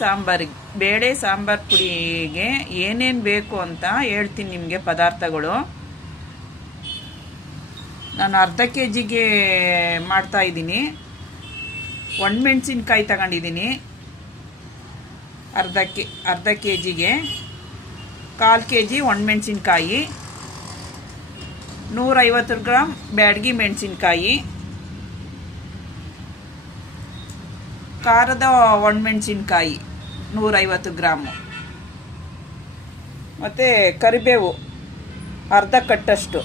ಸಾಂಬಾರಿಗೆ ಬೇಳೆ ಸಾಂಬಾರು ಪುಡಿಗೆ ಏನೇನು ಬೇಕು ಅಂತ ಹೇಳ್ತೀನಿ ನಿಮಗೆ ಪದಾರ್ಥಗಳು. ನಾನು ಅರ್ಧ ಕೆ ಜಿಗೆ ಮಾಡ್ತಾ ಇದ್ದೀನಿ. ಒಣಮೆಣ್ಸಿನ್ಕಾಯಿ ತಗೊಂಡಿದ್ದೀನಿ. ಅರ್ಧ ಕೆ ಅರ್ಧ ಕೆ ಜಿಗೆ ಕಾಲು ಕೆ ಜಿ ಒಣಮೆಣ್ಸಿನ್ಕಾಯಿ ನೂರೈವತ್ತು ಗ್ರಾಮ್ ಬ್ಯಾಡಗಿ ಮೆಣಸಿನ್ಕಾಯಿ. ಖಾರದ ಒಣಮೆಣಸಿನ್ಕಾಯಿ ನೂರೈವತ್ತು ಗ್ರಾಮು ಮತ್ತು ಕರಿಬೇವು, ಅರ್ಧ ಕಟ್ಟಷ್ಟು.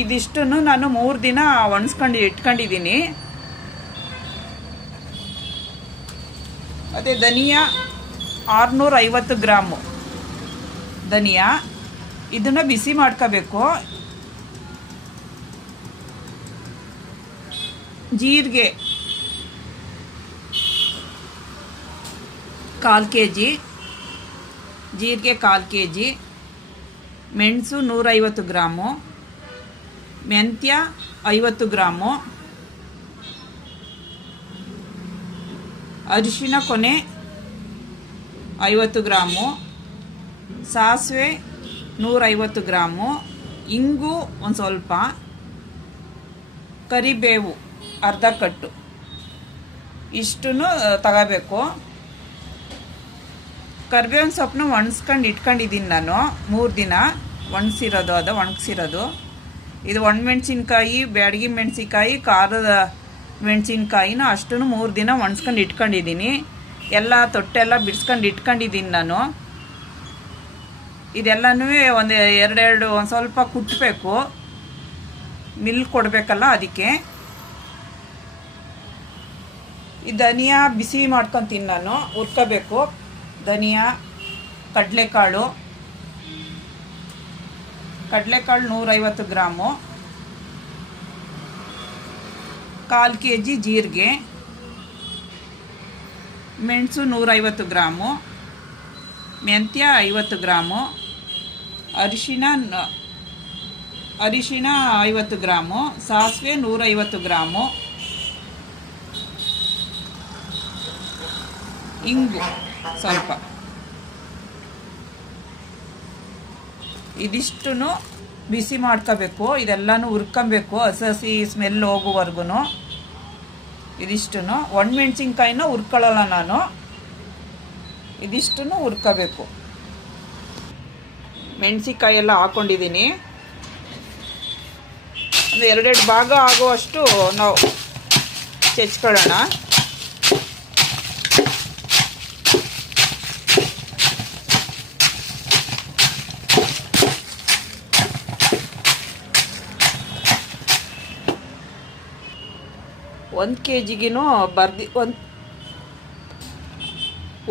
ಇದಿಷ್ಟನ್ನು ನಾನು ಮೂರು ದಿನ ಒಣಸ್ಕೊಂಡು ಇಟ್ಕೊಂಡಿದ್ದೀನಿ. ಮತ್ತು ಧನಿಯಾ ಆರುನೂರ ಐವತ್ತು ಗ್ರಾಮು ಧನಿಯಾ, ಇದನ್ನು ಬಿಸಿ ಮಾಡ್ಕೋಬೇಕು. ಜೀರಿಗೆ ಕಾಲು ಕೆ ಜಿ ಜೀರಿಗೆ ಕಾಲು ಕೆ ಜಿ ಮೆಣಸು ನೂರೈವತ್ತು ಗ್ರಾಮು, ಮೆಂತ್ಯ ಐವತ್ತು ಗ್ರಾಮು, ಅರಿಶಿನ ಕೊನೆ ಐವತ್ತು ಗ್ರಾಮು, ಸಾಸಿವೆ ನೂರೈವತ್ತು ಗ್ರಾಮು, ಇಂಗು ಒಂದು ಸ್ವಲ್ಪ, ಕರಿಬೇವು ಅರ್ಧ ಕಟ್ಟು. ಇಷ್ಟನ್ನು ತಗೋಬೇಕು. ಕರಿಬೇವಿನ ಸೊಪ್ಪನ್ನ ಒಣಸ್ಕೊಂಡು ಇಟ್ಕೊಂಡಿದ್ದೀನಿ ನಾನು. ಮೂರು ದಿನ ಒಣಸಿರೋದು ಅದು, ಒಣಗಿಸಿರೋದು. ಇದು ಒಣಮೆಣ್ಸಿನ್ಕಾಯಿ, ಬ್ಯಾಡಗಿ ಮೆಣಸಿನ್ಕಾಯಿ, ಖಾರದ ಮೆಣಸಿನ್ಕಾಯಿನ ಅಷ್ಟನ್ನು ಮೂರು ದಿನ ಒಣಸ್ಕೊಂಡು ಇಟ್ಕೊಂಡಿದ್ದೀನಿ. ಎಲ್ಲ ತೊಟ್ಟೆಲ್ಲ ಬಿಡಿಸ್ಕೊಂಡು ಇಟ್ಕೊಂಡಿದ್ದೀನಿ ನಾನು. ಇದೆಲ್ಲನೂ ಒಂದು ಎರಡೆರಡು ಒಂದು ಸ್ವಲ್ಪ ಕುಟ್ಟಬೇಕು ಮಿಲ್ ಕೊಡಬೇಕಲ್ಲ ಅದಕ್ಕೆ. ಈ ಧನಿಯಾ ಬಿಸಿ ಮಾಡ್ಕೊತೀನಿ ನಾನು, ಹುರ್ಕೋಬೇಕು. ಧನಿಯಾ, ಕಡಲೆಕಾಳು. ಕಡಲೆಕಾಳು ನೂರೈವತ್ತು ಗ್ರಾಮು. ಕಾಲು ಕೆ ಜಿ ಜೀರಿಗೆ. ಮೆಣಸು ನೂರೈವತ್ತು ಗ್ರಾಮು. ಮೆಂತ್ಯ ಐವತ್ತು ಗ್ರಾಮು. ಅರಿಶಿನ ಅರಿಶಿನ ಐವತ್ತು ಗ್ರಾಮು. ಸಾಸಿವೆ ನೂರೈವತ್ತು ಗ್ರಾಮು. ಇಂಗು. ಸ್ವಲ್ಪ. ಇದಿಷ್ಟು ಬಿಸಿ ಮಾಡ್ಕೋಬೇಕು, ಇದೆಲ್ಲನೂ ಹುರ್ಕೊಬೇಕು, ಹಸಿ ಹಸಿ ಸ್ಮೆಲ್ ಹೋಗುವವರೆಗೂ ಇದಿಷ್ಟು ಒಣಮೆಣ್ಸಿನ್ಕಾಯಿನ ಹುರ್ಕೊಳ್ಳಲ್ಲ ನಾನು. ಇದಿಷ್ಟು ಹುರ್ಕೋಬೇಕು. ಮೆಣಸಿನ್ಕಾಯಿ ಎಲ್ಲ ಹಾಕೊಂಡಿದ್ದೀನಿ. ಒಂದು ಎರಡೆರಡು ಭಾಗ ಆಗುವಷ್ಟು ನಾವು ಚೆಚ್ಕೊಳ್ಳೋಣ. ಒಂದು ಕೆ ಜಿಗೂ ಬರ್ದಿ, ಒಂದು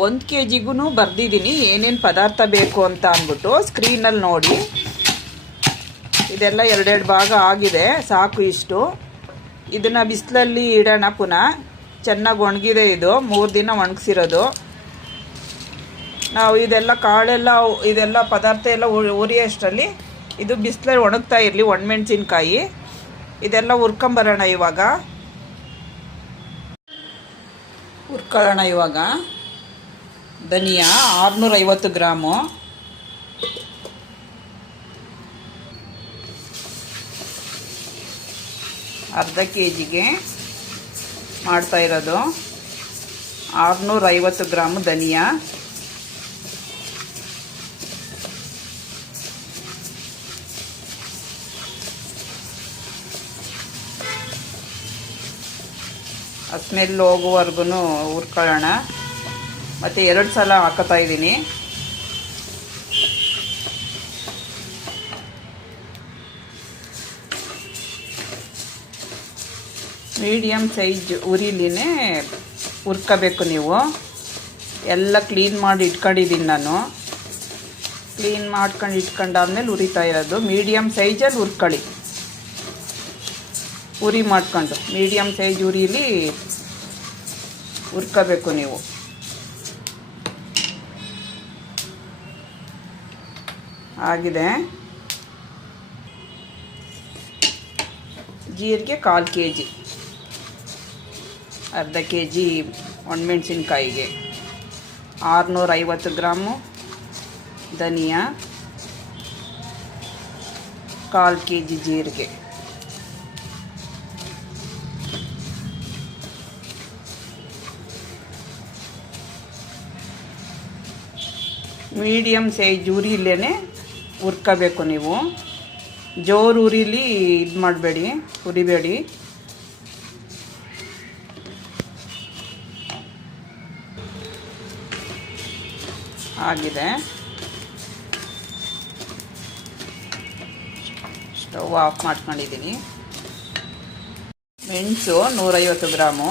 ಒಂದು ಕೆ ಜಿಗೂ ಬರ್ದಿದ್ದೀನಿ. ಏನೇನು ಪದಾರ್ಥ ಬೇಕು ಅಂತ ಅಂದ್ಬಿಟ್ಟು ಸ್ಕ್ರೀನಲ್ಲಿ ನೋಡಿ. ಇದೆಲ್ಲ ಎರಡೆರಡು ಭಾಗ ಆಗಿದೆ, ಸಾಕು ಇಷ್ಟು. ಇದನ್ನು ಬಿಸಿಲಲ್ಲಿ ಇಡೋಣ ಪುನಃ. ಚೆನ್ನಾಗಿ ಒಣಗಿದೆ ಇದು, ಮೂರು ದಿನ ಒಣಗಿಸಿರೋದು. ನಾವು ಇದೆಲ್ಲ ಕಾಳೆಲ್ಲ, ಇದೆಲ್ಲ ಪದಾರ್ಥ ಎಲ್ಲ ಉರಿಯೋಷ್ಟರಲ್ಲಿ ಇದು ಬಿಸಿಲಲ್ಲಿ ಒಣಗ್ತಾ ಇರಲಿ, ಒಣಮೆಣ್ಸಿನ್ಕಾಯಿ. ಇದೆಲ್ಲ ಹುರ್ಕೊಂಬರೋಣ ಇವಾಗ. ಹುರ್ಕೊಳ್ಳೋಣ ಇವಾಗ. ಧನಿಯಾ ಆರುನೂರೈವತ್ತು ಗ್ರಾಮು. ಅರ್ಧ ಕೆ ಜಿಗೆ ಮಾಡ್ತಾ ಇರೋದು. ಆರುನೂರೈವತ್ತು ಗ್ರಾಮು ಧನಿಯಾ. ಸ್ಮೆಲ್ ಹೋಗುವವರೆಗೂ ಹುರ್ಕೊಳ್ಳೋಣ. ಮತ್ತು ಎರಡು ಸಲ ಹಾಕೋತಾ ಇದ್ದೀನಿ. ಮೀಡಿಯಮ್ ಸೈಜ್ ಉರಿಲಿನೇ ಹುರ್ಕೋಬೇಕು ನೀವು. ಎಲ್ಲ ಕ್ಲೀನ್ ಮಾಡಿ ಇಟ್ಕೊಂಡಿದ್ದೀನಿ ನಾನು. ಕ್ಲೀನ್ ಮಾಡ್ಕೊಂಡು ಇಟ್ಕೊಂಡಾದ್ಮೇಲೆ ಉರಿತಾ ಇರೋದು. ಮೀಡಿಯಮ್ ಸೈಜಲ್ಲಿ ಹುರ್ಕೊಳ್ಳಿ. ಉರಿ ಮಾಡ್ಕೊಂಡು ಮೀಡಿಯಮ್ ಸೈಜ್ ಉರಿಲಿ ಹುರ್ಕೋಬೇಕು ನೀವು. ಆಗಿದೆ. ಜೀರಿಗೆ ಕಾಲು ಕೆ ಜಿ ಅರ್ಧ ಕೆ ಜಿ ಒಣಮೆಣಸಿನ್ಕಾಯಿಗೆ. ಆರುನೂರ ಐವತ್ತು ಗ್ರಾಮು ಧನಿಯಾ, ಕಾಲು ಕೆ ಜಿ ಜೀರಿಗೆ. ಮೀಡಿಯಮ್ ಸೈಜ್ ಉರಿಲೇ ಹುರ್ಕೋಬೇಕು ನೀವು. ಜೋರು ಉರಿಲಿ ಇದು ಮಾಡಬೇಡಿ ಹುರಿಬೇಡಿ ಆಗಿದೆ. ಸ್ಟವ್ ಆಫ್ ಮಾಡ್ಕೊಂಡಿದ್ದೀನಿ ಮೆಣಸು ನೂರೈವತ್ತು ಗ್ರಾಮು.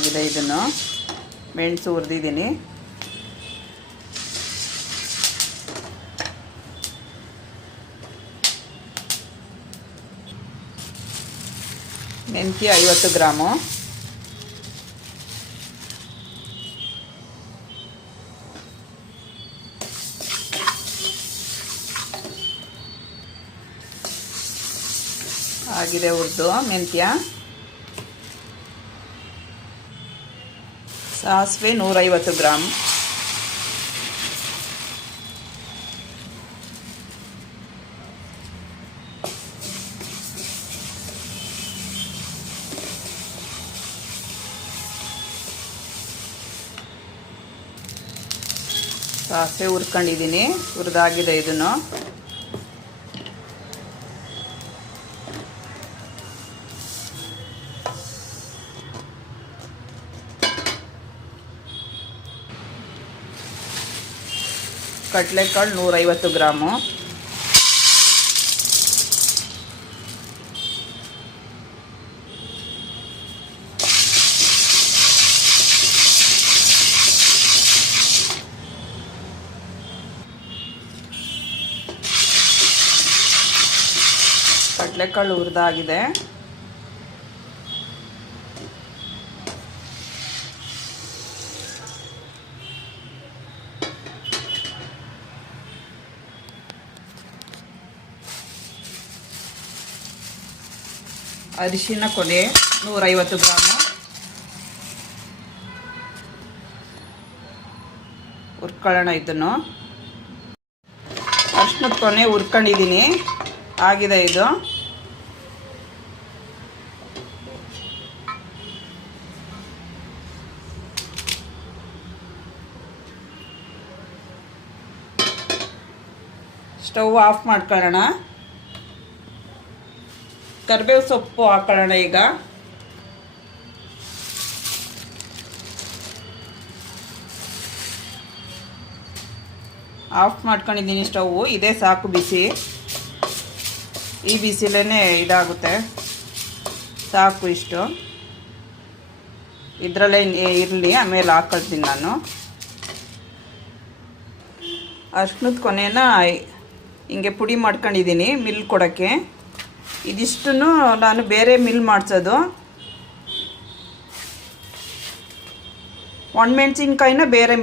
ಆಗಿದೆ ಇದನ್ನು. ಮೆಣಸು ಹುರಿದಿದ್ದೀನಿ. ಮೆಂತ್ಯ ಐವತ್ತು ಗ್ರಾಮು. ಆಗಿದೆ ಉರ್ದು ಮೆಂತ್ಯ. ಸಾಸಿವೆ ನೂರೈವತ್ತು ಗ್ರಾಮ್. ಸಾಸಿವೆ ಹುರ್ಕೊಂಡಿದ್ದೀನಿ. ಹುರಿದಾಗಿದೆ ಇದನ್ನು. ಕಡಲೆಕಾಳು ನೂರೈವತ್ತು ಗ್ರಾಮು. ಕಡಲೆಕಾಳು ಹುರಿದಾಗಿದೆ. ಅರಿಶಿನ ಕೊನೆ ನೂರೈವತ್ತು ಗ್ರಾಮ. ಉರ್ಕೊಳ್ಳೋಣ ಇದನ್ನು. ಅರ್ಶಿನದ ಕೊನೆ ಹುರ್ಕೊಂಡಿದ್ದೀನಿ. ಆಗಿದೆ ಇದು. ಸ್ಟವ್ ಆಫ್ ಮಾಡ್ಕೊಳ್ಳೋಣ. ಕರಿಬೇವು ಸೊಪ್ಪು ಹಾಕೊಳ್ಳೋಣ ಈಗ. ಆಫ್ ಮಾಡ್ಕೊಂಡಿದ್ದೀನಿ ಸ್ಟವ್, ಇದೇ ಸಾಕು ಬಿಸಿ. ಈ ಬಿಸಿಲೇ ಇದಾಗುತ್ತೆ. ಸಾಕು ಇಷ್ಟು. ಇದರಲ್ಲೇ ಇರಲಿ, ಆಮೇಲೆ ಹಾಕೊಳ್ತೀನಿ ನಾನು. ಅರ್ಶಿನದ ಕೊನೆನ ಹಿಂಗೆ ಪುಡಿ ಮಾಡ್ಕೊಂಡಿದ್ದೀನಿ ಮಿಲ್ ಕೊಡೋಕ್ಕೆ. ಇದಿಷ್ಟು ನಾನು ಬೇರೆ ಮಿಲ್ ಮಾಡಿಸೋದು. ಒಣಮೆಣ್ಸಿನ್ಕಾಯಿನ ಬೇರೆ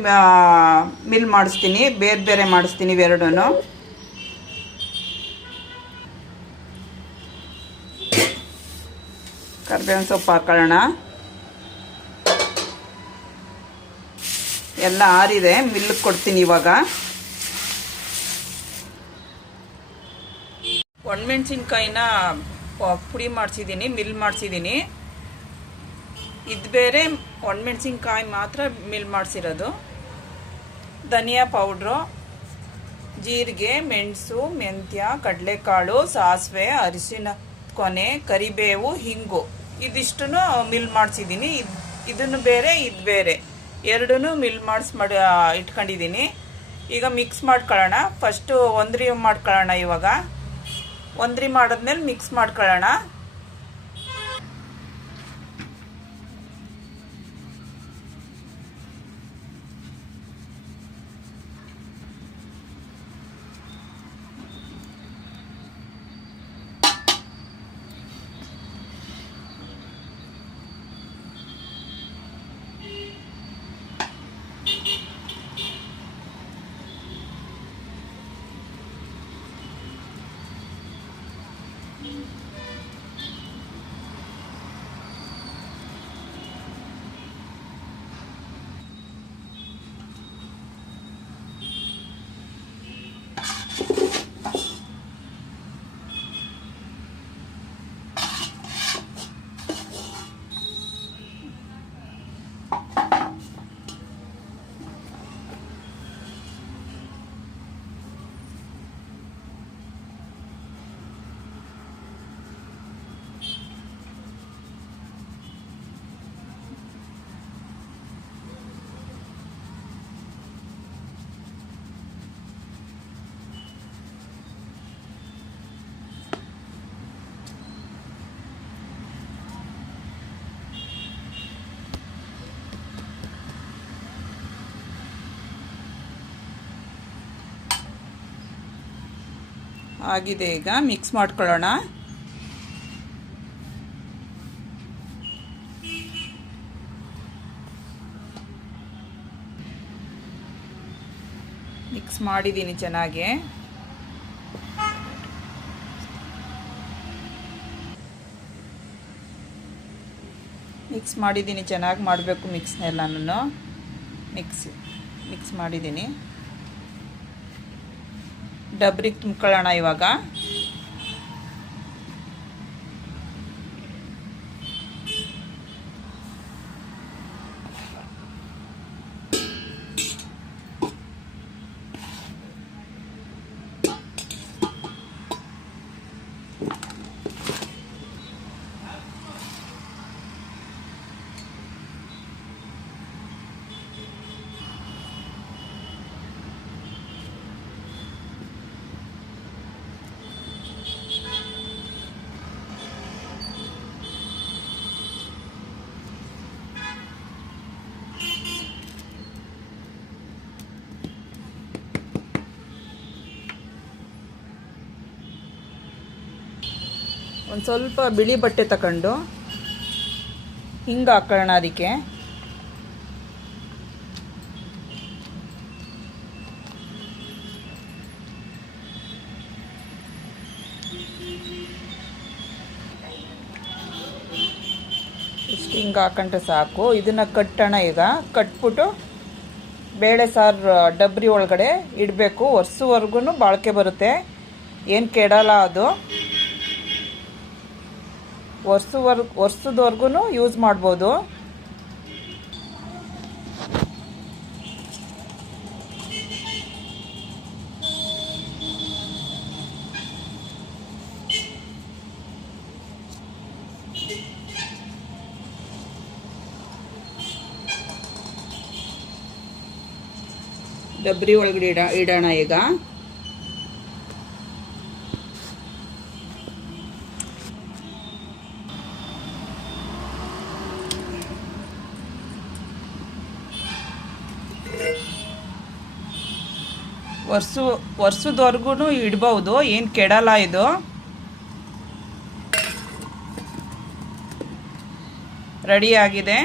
ಮಿಲ್ ಮಾಡಿಸ್ತೀನಿ. ಬೇರೆ ಬೇರೆ ಮಾಡಿಸ್ತೀನಿ ಇವೆರಡೂ ಕರ್ಬೇವಿನ ಸೊಪ್ಪು ಹಾಕೋಣ ಎಲ್ಲ ಆರಿದೆ. ಮಿಲ್ಗೆ ಕೊಡ್ತೀನಿ ಇವಾಗ. ಒಣಮೆಣ್ಸಿನ್ಕಾಯಿನ ಪುಡಿ ಮಾಡಿಸಿದ್ದೀನಿ, ಮಿಲ್ ಮಾಡಿಸಿದ್ದೀನಿ. ಇದು ಬೇರೆ ಒಣಮೆಣ್ಸಿನ್ಕಾಯಿ ಮಾತ್ರ ಮಿಲ್ ಮಾಡಿಸಿರೋದು. ಧನಿಯಾ ಪೌಡ್ರು, ಜೀರಿಗೆ, ಮೆಣಸು, ಮೆಂತ್ಯ, ಕಡಲೆಕಾಳು, ಸಾಸಿವೆ, ಅರಿಶಿನ ಕೊನೆ, ಕರಿಬೇವು, ಹಿಂಗು. ಇದಿಷ್ಟು ಮಿಲ್ ಮಾಡಿಸಿದ್ದೀನಿ. ಇದು, ಇದನ್ನು ಬೇರೆ, ಇದು ಬೇರೆ. ಎರಡೂ ಮಿಲ್ ಮಾಡಿಸ್, ಮಾಡಿ, ಇಟ್ಕೊಂಡಿದ್ದೀನಿ. ಈಗ ಮಿಕ್ಸ್ ಮಾಡ್ಕೊಳ್ಳೋಣ. ಫಸ್ಟು ಒಂದ್ರಿ ಮಾಡ್ಕೊಳ್ಳೋಣ ಇವಾಗ. ಒಂದ್ರಿ ಮಾಡಿದ್ಮೇಲೆ ಮಿಕ್ಸ್ ಮಾಡ್ಕೊಳ್ಳೋಣ. ಆಗಿದೆ ಈಗ. ಮಿಕ್ಸ್ ಮಾಡ್ಕೊಳ್ಳೋಣ. ಮಿಕ್ಸ್ ಮಾಡಿದ್ದೀನಿ ಚೆನ್ನಾಗಿ. ಮಿಕ್ಸ್ ಮಾಡಿದ್ದೀನಿ ಚೆನ್ನಾಗಿ ಮಾಡಬೇಕು ಮಿಕ್ಸ್ನೆಲ್ಲನೂ ಮಿಕ್ಸ್ ಮಿಕ್ಸ್ ಮಾಡಿದ್ದೀನಿ. ಡಬ್ರಿಗೆ ತುಂಬ್ಕೊಳ್ಳೋಣ ಇವಾಗ. ಒಂದು ಸ್ವಲ್ಪ ಬಿಳಿ ಬಟ್ಟೆ ತಗೊಂಡು ಹಿಂಗೆ ಹಾಕೋಣ ಅದಕ್ಕೆ. ಇಷ್ಟು ಹಿಂಗೆ ಹಾಕೊಂಡ್ರೆ ಸಾಕು. ಇದನ್ನು ಕಟ್ಟೋಣ ಈಗ. ಕಟ್ಬಿಟ್ಟು ಬೇಳೆ ಸಾರು ಡಬ್ರಿ ಒಳಗಡೆ ಇಡಬೇಕು. ವರ್ಷವರೆಗೂ ಬಾಳಿಕೆ ಬರುತ್ತೆ. ಏನು ಕೆಡಲ್ಲ ಅದು. ವರ್ಷವರ್ ವರ್ಷದವರೆಗೂ ಯೂಸ್ ಮಾಡ್ಬೋದು. ಡಬ್ರಿ ಒಳಗಡೆ ಇಡ ಇಡೋಣ ಈಗ. ವರ್ಷ ವರ್ಷದವರೆಗೂ ಇಡ್ಬೋದು ಏನು ಕೆಡಲ್ಲ ಇದು. ರೆಡಿಯಾಗಿದೆ